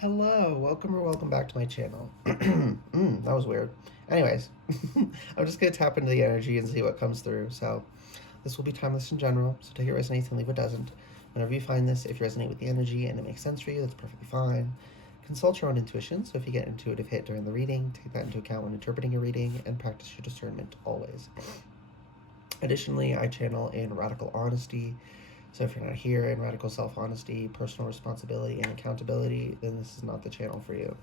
Hello, welcome or welcome back to my channel. That was weird. Anyways, I'm just going to tap into the energy and see what comes through. So, this will be timeless in general, so take it resonates and leave what doesn't. Whenever you find this, if you resonate with the energy and it makes sense for you, that's perfectly fine. Consult your own intuition, so if you get an intuitive hit during the reading, take that into account when interpreting your reading and practice your discernment always. Additionally, I channel in radical honesty. So if you're not here in radical self-honesty, personal responsibility, and accountability, then this is not the channel for you.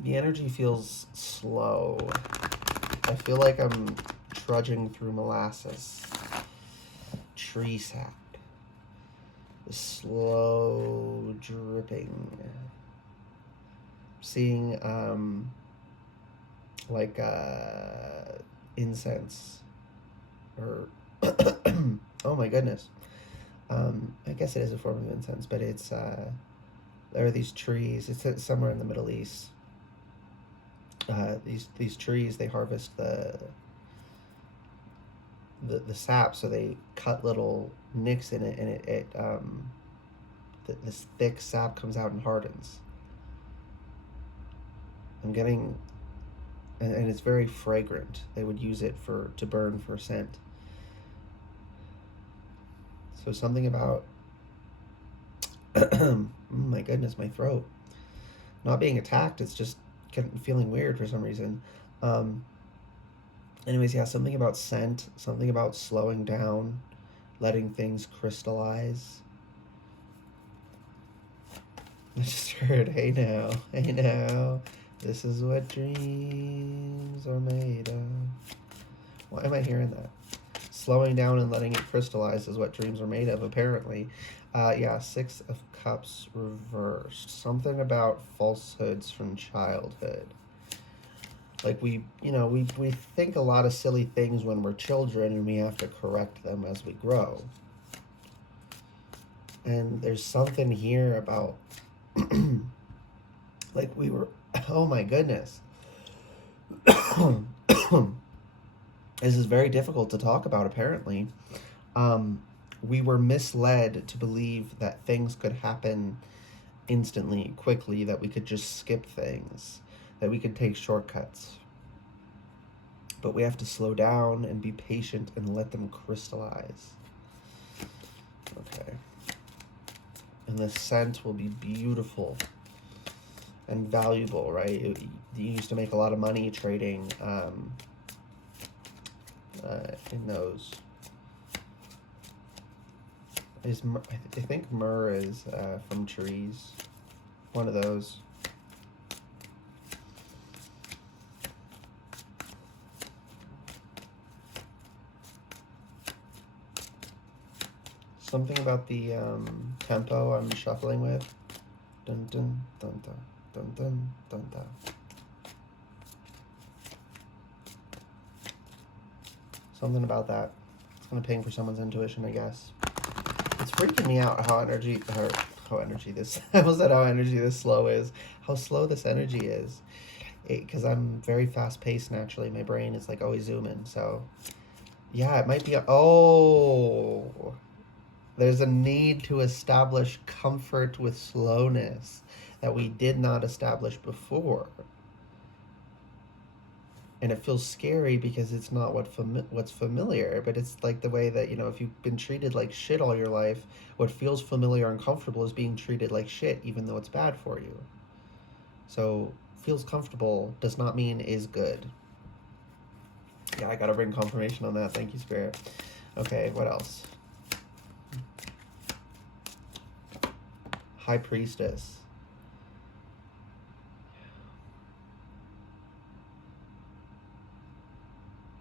The energy feels slow. I feel like I'm trudging through molasses. Tree sap. The slow dripping. Seeing like incense or oh my goodness. I guess it is a form of incense, but it's there are these trees. It's somewhere in the Middle East. These trees, they harvest the sap, so they cut little nicks in it, and this thick sap comes out and hardens. I'm getting, and it's very fragrant. They would use it to burn for scent. So something about my goodness, my throat. Not being attacked, it's just feeling weird for some reason. Anyways, yeah, something about scent, something about slowing down, letting things crystallize. I just heard, hey now, this is what dreams are made of. Why am I hearing that? Slowing down and letting it crystallize is what dreams are made of, apparently. Yeah, Six of Cups reversed. Something about falsehoods from childhood. Like we think a lot of silly things when we're children, and we have to correct them as we grow. And there's something here about like we were, oh my goodness. This is very difficult to talk about, apparently. We were misled to believe that things could happen instantly, quickly, that we could just skip things, that we could take shortcuts. But we have to slow down and be patient and let them crystallize. Okay. And the scent will be beautiful and valuable, right? You used to make a lot of money trading in those. I think myrrh is from trees. One of those. Something about the tempo I'm shuffling with. Dun dun dun dun dun dun dun dun. Something about that. It's gonna ping for someone's intuition, I guess. It's freaking me out how energy this I almost said how energy this slow is. How slow this energy is. Because I'm very fast paced naturally. My brain is like always zooming. So yeah, it might be there's a need to establish comfort with slowness that we did not establish before. And it feels scary because it's not what's familiar, but it's like the way that, if you've been treated like shit all your life, what feels familiar and comfortable is being treated like shit, even though it's bad for you. So feels comfortable does not mean is good. Yeah, I gotta bring confirmation on that. Thank you, Spirit. Okay, what else? High Priestess.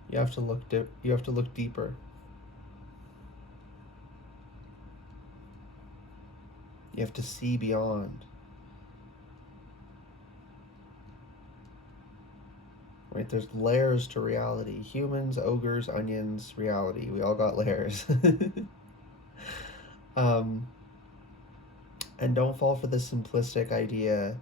You have to look you have to look deeper. You have to see beyond. Right? There's layers to reality. Humans, ogres, onions, reality. We all got layers. And don't fall for the simplistic idea.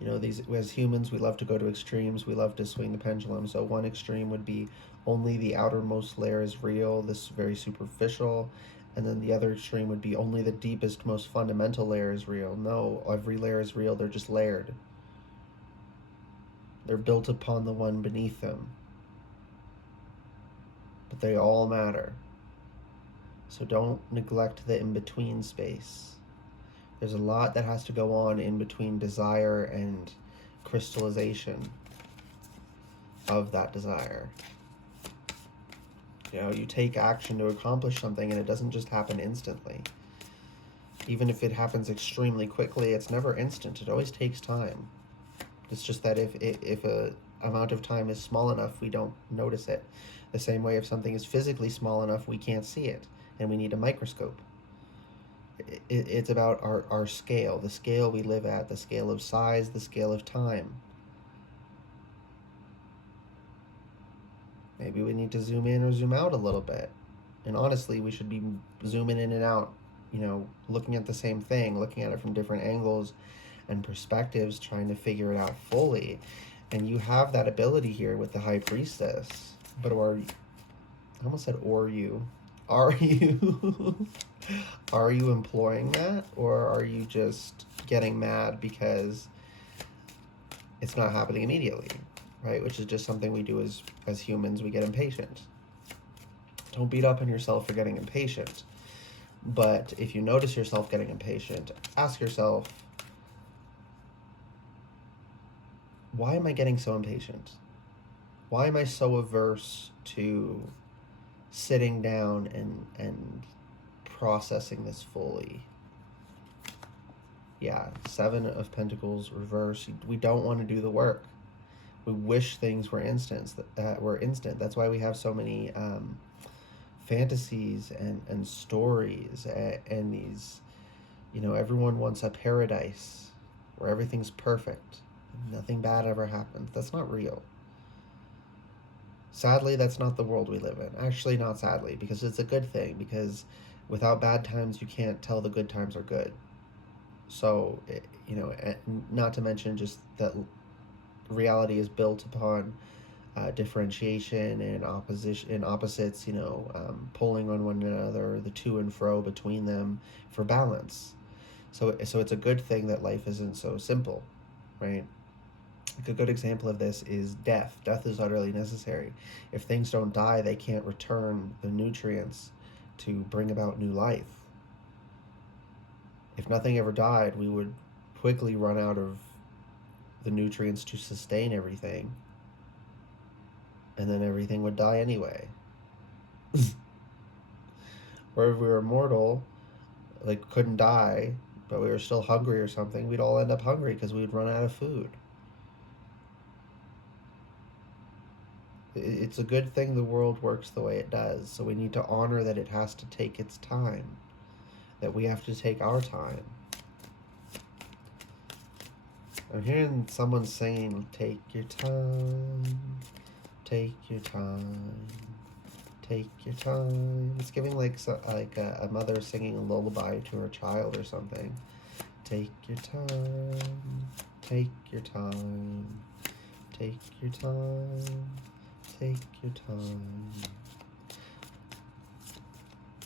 These, as humans, we love to go to extremes. We love to swing the pendulum. So one extreme would be only the outermost layer is real. This is very superficial, And then the other extreme would be only the deepest, most fundamental layer is real. No, every layer is real. They're just layered. They're built upon the one beneath them. But they all matter. So don't neglect the in-between space. There's a lot that has to go on in between desire and crystallization of that desire. You know, you take action to accomplish something and it doesn't just happen instantly. Even if it happens extremely quickly, it's never instant. It always takes time. It's just that if a amount of time is small enough, we don't notice it. The same way if something is physically small enough, we can't see it, and we need a microscope. It's about our scale, the scale we live at, the scale of size, the scale of time. Maybe we need to zoom in or zoom out a little bit. And honestly, we should be zooming in and out, you know, looking at the same thing, looking at it from different angles and perspectives, trying to figure it out fully. And you have that ability here with the High Priestess. But I almost said are you are you employing that, or are you just getting mad because it's not happening immediately, right? Which is just something we do as humans. We get impatient. Don't beat up on yourself for getting impatient. But if you notice yourself getting impatient, ask yourself, why am I getting so impatient? Why am I so averse to sitting down and processing this fully? Yeah, Seven of Pentacles reverse. We don't want to do the work. We wish things were instant. That's why we have so many fantasies and stories and these, you know, everyone wants a paradise where everything's perfect. Nothing bad ever happens. That's not real. Sadly, that's not the world we live in. Actually, not sadly, because it's a good thing, because without bad times, you can't tell the good times are good. So, you know, not to mention just that reality is built upon differentiation and opposites, you know, pulling on one another, the to and fro between them for balance. So it's a good thing that life isn't so simple, right? Like a good example of this is death. Death is utterly necessary. If things don't die, they can't return the nutrients to bring about new life. If nothing ever died, we would quickly run out of the nutrients to sustain everything, and then everything would die anyway. Or if we were mortal, like couldn't die, but we were still hungry or something, we'd all end up hungry because we'd run out of food. It's a good thing the world works the way it does, so we need to honor that it has to take its time, that we have to take our time. I'm hearing someone singing, take your time, take your time, take your time. It's giving like a mother singing a lullaby to her child or something. Take your time, take your time, take your time, take your time.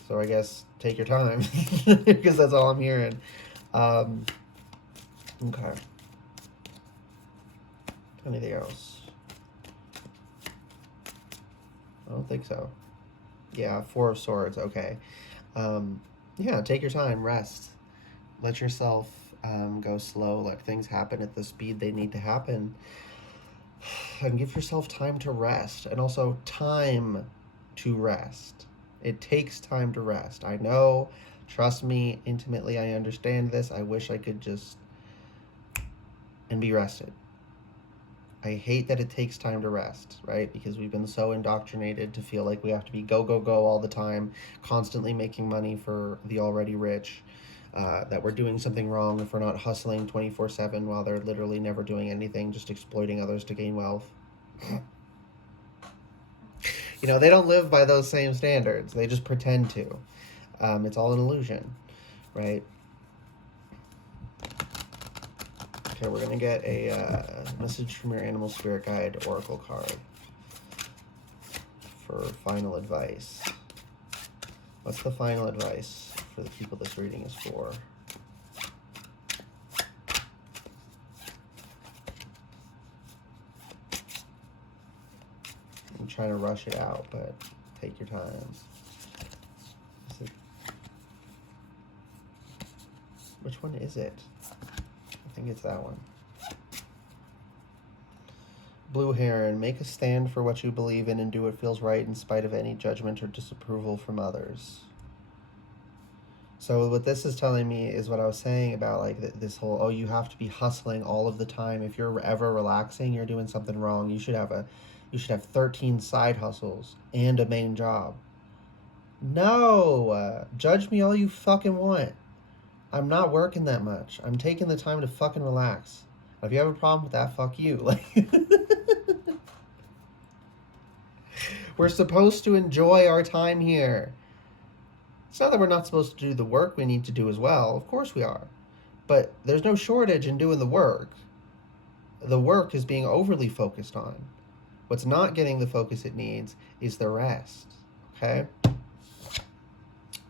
So I guess take your time, because that's all I'm hearing. Okay. Anything else? I don't think so. Yeah, Four of Swords, okay. Yeah, take your time, rest. Let yourself go slow, let things happen at the speed they need to happen. And give yourself time to rest, and also time to rest. It takes time to rest. I know, trust me, intimately, I understand this. I wish I could just and be rested. I hate that it takes time to rest, right? Because we've been so indoctrinated to feel like we have to be go, go, go all the time, constantly making money for the already rich, that we're doing something wrong if we're not hustling 24/7 while they're literally never doing anything, just exploiting others to gain wealth. You know, they don't live by those same standards. They just pretend to. It's all an illusion, right? Okay, we're going to get a message from your animal spirit guide oracle card for final advice. What's the final advice for the people this reading is for? I'm trying to rush it out, but take your time. Which one is it? I think it's that one. Blue Heron, make a stand for what you believe in and do what feels right in spite of any judgment or disapproval from others. So what this is telling me is what I was saying about like this whole, oh, you have to be hustling all of the time. If you're ever relaxing, you're doing something wrong. You should have 13 side hustles and a main job. No, judge me all you fucking want. I'm not working that much. I'm taking the time to fucking relax. If you have a problem with that, fuck you. Like, we're supposed to enjoy our time here. It's not that we're not supposed to do the work we need to do as well. Of course we are. But there's no shortage in doing the work. The work is being overly focused on. What's not getting the focus it needs is the rest. Okay?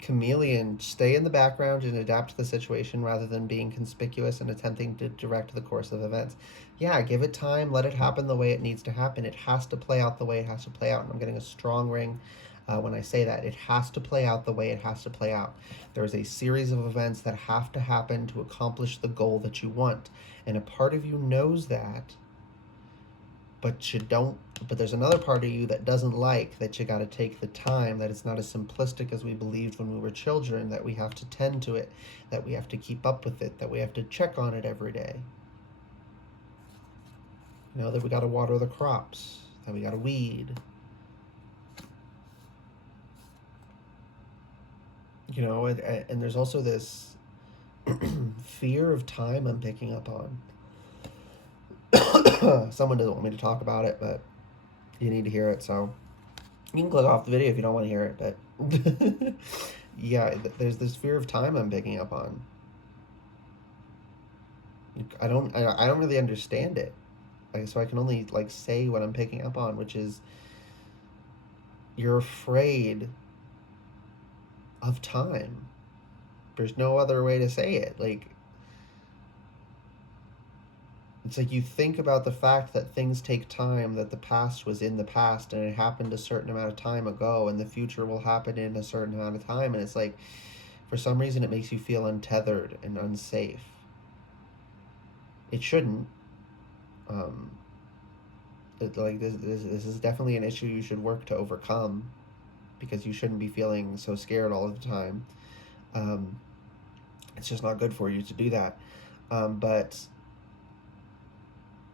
Chameleon, stay in the background and adapt to the situation rather than being conspicuous and attempting to direct the course of events. Yeah, give it time, let it happen the way it needs to happen. It has to play out the way it has to play out. And I'm getting a strong ring when I say that. It has to play out the way it has to play out. There's a series of events that have to happen to accomplish the goal that you want. And a part of you knows that, but there's another part of you that doesn't like that you got to take the time, that it's not as simplistic as we believed when we were children, that we have to tend to it, that we have to keep up with it, that we have to check on it every day. You know, that we got to water the crops, that we got to weed. You know, and there's also this fear of time I'm picking up on. Someone doesn't want me to talk about it, but you need to hear it, so you can click off the video if you don't want to hear it. But yeah, there's this fear of time I'm picking up on. I don't really understand it, so I can only like say what I'm picking up on, which is you're afraid of time. There's no other way to say it. Like, it's like you think about the fact that things take time, that the past was in the past and it happened a certain amount of time ago, and the future will happen in a certain amount of time, and it's like, for some reason, it makes you feel untethered and unsafe. It shouldn't. This is definitely an issue you should work to overcome, because you shouldn't be feeling so scared all the time. It's just not good for you to do that. But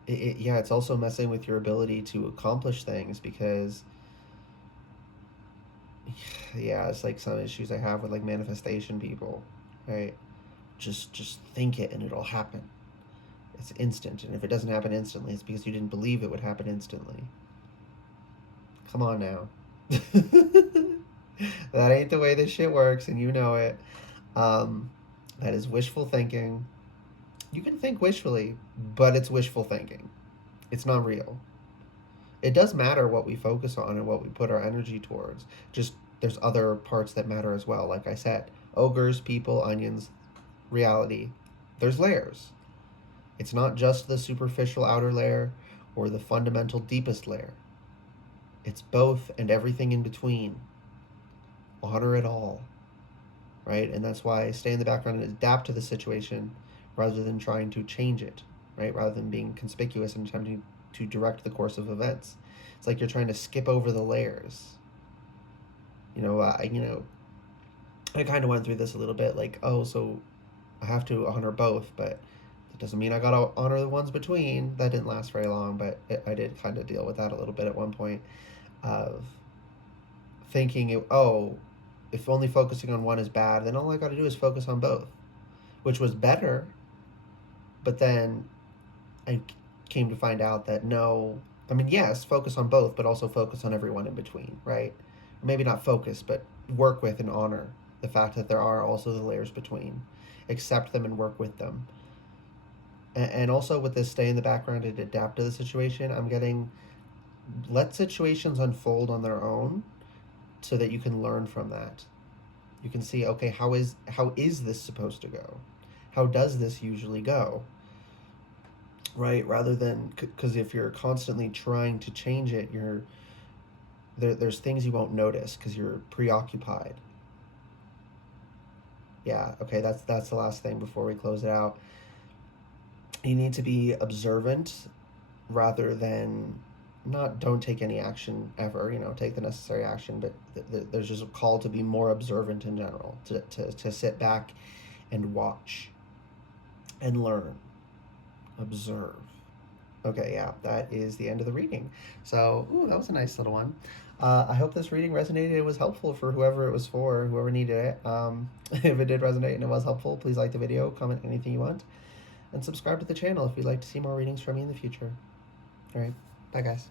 it's also messing with your ability to accomplish things, because it's like some issues I have with like manifestation people, right? Just think it and it'll happen. It's instant, and if it doesn't happen instantly, it's because you didn't believe it would happen instantly. Come on now. That ain't the way this shit works, and you know it. That is wishful thinking. You can think wishfully, but it's wishful thinking. It's not real. It does matter what we focus on and what we put our energy towards. Just there's other parts that matter as well. Like I said, ogres, people, onions, reality. There's layers. It's not just the superficial outer layer or the fundamental deepest layer. It's both and everything in between. Honor it all, right? And that's why I stay in the background and adapt to the situation rather than trying to change it, right? Rather than being conspicuous and attempting to direct the course of events. It's like you're trying to skip over the layers. I kind of went through this a little bit, like, oh, so I have to honor both, but it doesn't mean I gotta honor the ones between. That didn't last very long, but I did kind of deal with that a little bit at one point, of thinking, if only focusing on one is bad, then all I gotta do is focus on both, which was better. But then I came to find out that no, yes, focus on both, but also focus on everyone in between, right? Or maybe not focus, but work with and honor the fact that there are also the layers between. Accept them and work with them. And also with this stay in the background and adapt to the situation, I'm getting let situations unfold on their own so that you can learn from that. You can see, okay, how is this supposed to go? How does this usually go? Right? Rather than, because if you're constantly trying to change it, there's things you won't notice because you're preoccupied. Yeah, okay, that's the last thing before we close it out. You need to be observant rather than not don't take any action ever, take the necessary action, but there's just a call to be more observant in general, to sit back and watch and learn, observe. Okay, yeah, that is the end of the reading. So, ooh, that was a nice little one. I hope this reading resonated. It was helpful for whoever it was for, whoever needed it. If it did resonate and it was helpful, please like the video, comment anything you want, and subscribe to the channel if you'd like to see more readings from me in the future. All right, bye guys.